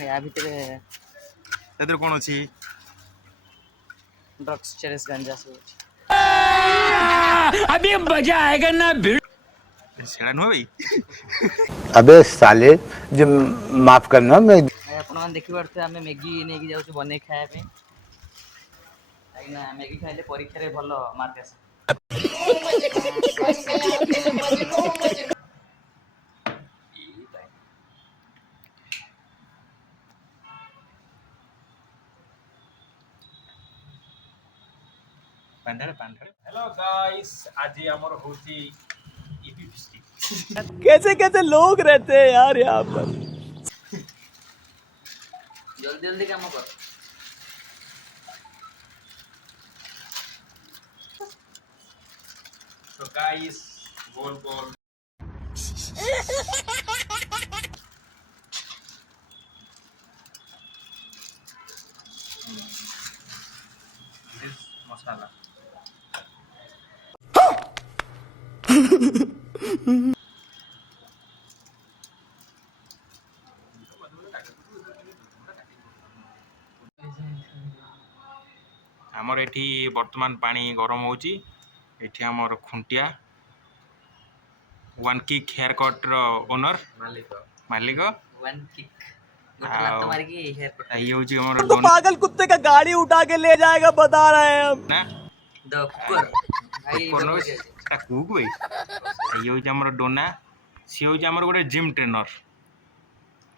या भीतर एदर कौन अच्छी ड्रग्स चेरस गांजा सब अभी मजा आएगा ना भिड़ सेड़ा नुह भाई अबे साले जो माफ करना मैं भाई आपण मान देखि परथे हमें मैगी नै कि जाउछु बने खाया पे ना मैगी खाइले परीक्षा रे भलो मार्क आसे हेलो गाइस आज हमर होची ईपी फिस्टी कैसे कैसे लोग रहते हैं यार यहाँ पर जल्दी जल्दी काम कर तो गाइस गोल गोल दिस मसाला आमर एठी वर्तमान पानी गरम होची एठी आमर Khuntia one kick hair cut रो ओनर मालिक वन किक गोटे लात मार के हेयर कट ये होची हमर तो पागल कुत्ते का गाड़ी उठा के ले जाएगा बता रहे हैं हम ना द कुकर भाई कोन ता कुक भाई ये होची हमर डोना सी होची हमर गोटे जिम ट्रेनर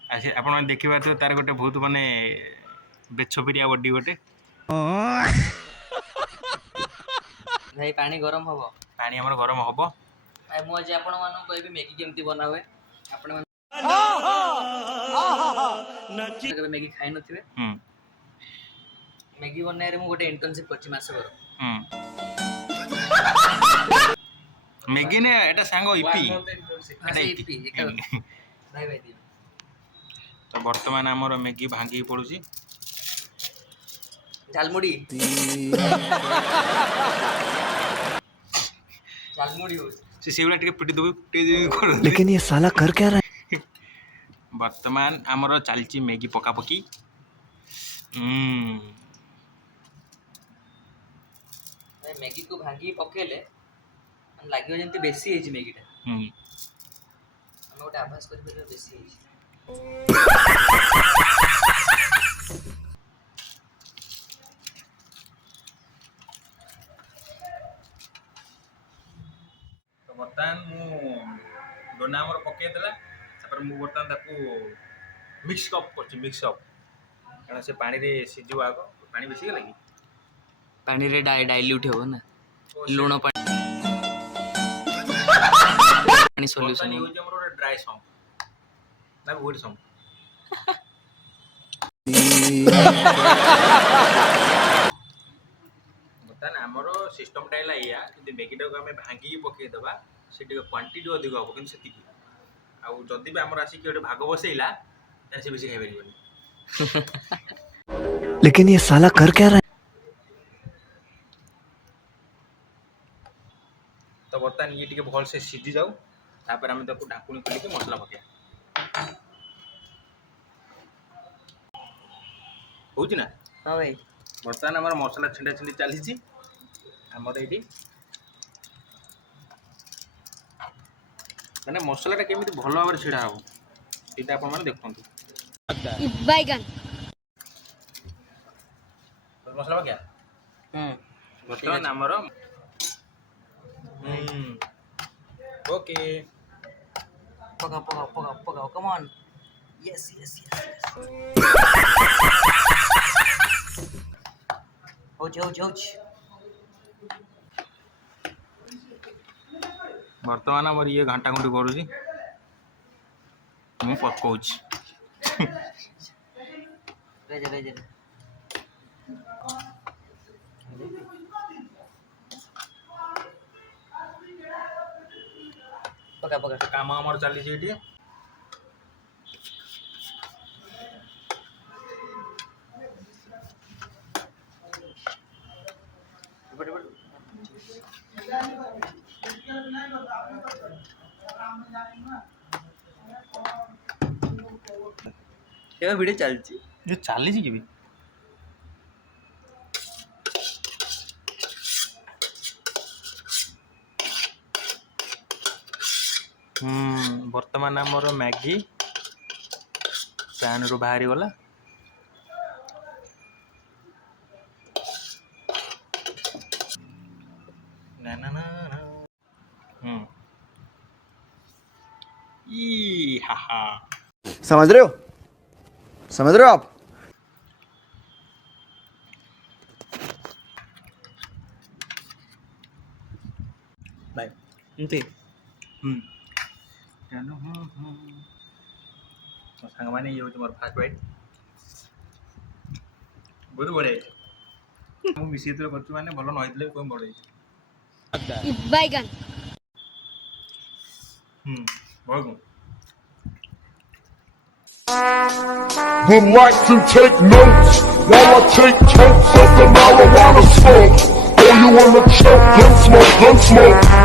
आसे आपण देखि पाथो तार गोटे बहुत माने बेछपिरिया बॉडी गोटे भाई पानी गरम हबो पानी हमर गरम हबो भाई मु आज आपण मानु कहबी मैगी केमती बनावे आपण मान कबे मैगी खाइ नथिबे मैगी बनाए रे मु गोटे इंटर्नशिप करछि मासे बर मैगी ने एटा सांगो ईपी एटा ईपी भाई भाई दी तो वर्तमान हमर मैगी भांगी पडुची झालमुड़ी झालमुड़ी हो से सेवला टिके पिटी दबो पिटी देबी कर लेकिन ये साला कर क्या रहा है वर्तमान हमर चालची मैगी पका पकी भाई मैगी को भांगी पकेले हम लागियो जंती बेसी हेची मैगी टा हम गोटे आभास कर पे बेसी हेची तो वर्तमान मु डोना हमर पके देला तापर मु वर्तमान ताकू मिक्स अप करछि मिक्स अप कारण से पानी रे सिजु आगो पानी बेसी गेला कि पानी रे डाइल्यूट हो ना लूण पानी सॉल्यूशन यूज हमर ड्राई सॉन्ग ना वुड सॉन्ग बता ना हमर सिस्टम टाइला या कि मैगी टा को हमें भांगी पके दबा सेटी क्वांटिटी अधिक हो किंतु सेति आ जदी भी हमर आसी कि ओटे भाग बसैला त से बेसी खाइ परिबनी लेकिन ये साला कर क्या रहा है तो बर्तमान ये टिके भल से सिझी जाऊ तापर हम ताको ढाकुणी खोली के मसला पके होची ना हां भाई बर्तमान हमर मसला छिंडा छिंडी चली छी हमर एडी माने मसला टा केमिति भलो भाबरे छिडा हो सीधा अपन माने देखंतु बैगन तो मसला क्या बर्तमान हमर ओके पका पका पका पका come on yes yes yes हो वर्तमान हमर ये घंटा घंटी करूची मु पकोच रे पका पका काम हमर चली छी एठी ଏବେ ଭିଡ଼ିଓ ଚାଲିଛି। ये चली कि बर्तमान आमर मैगी पैन रू बाहरी गला ना ना ना ना ई हा हा समझ रहे हो आप? बाय ଏମିତି सांग मैंने ये मोर फास्ट बाइट बहुत बढ़िया मिसी कर मैंने भल नई कौन बढ़िया बैगन बहुत Would like to take notes while I take totes of the marijuana smoke. Oh, you wanna choke? Gun smoke, gun smoke.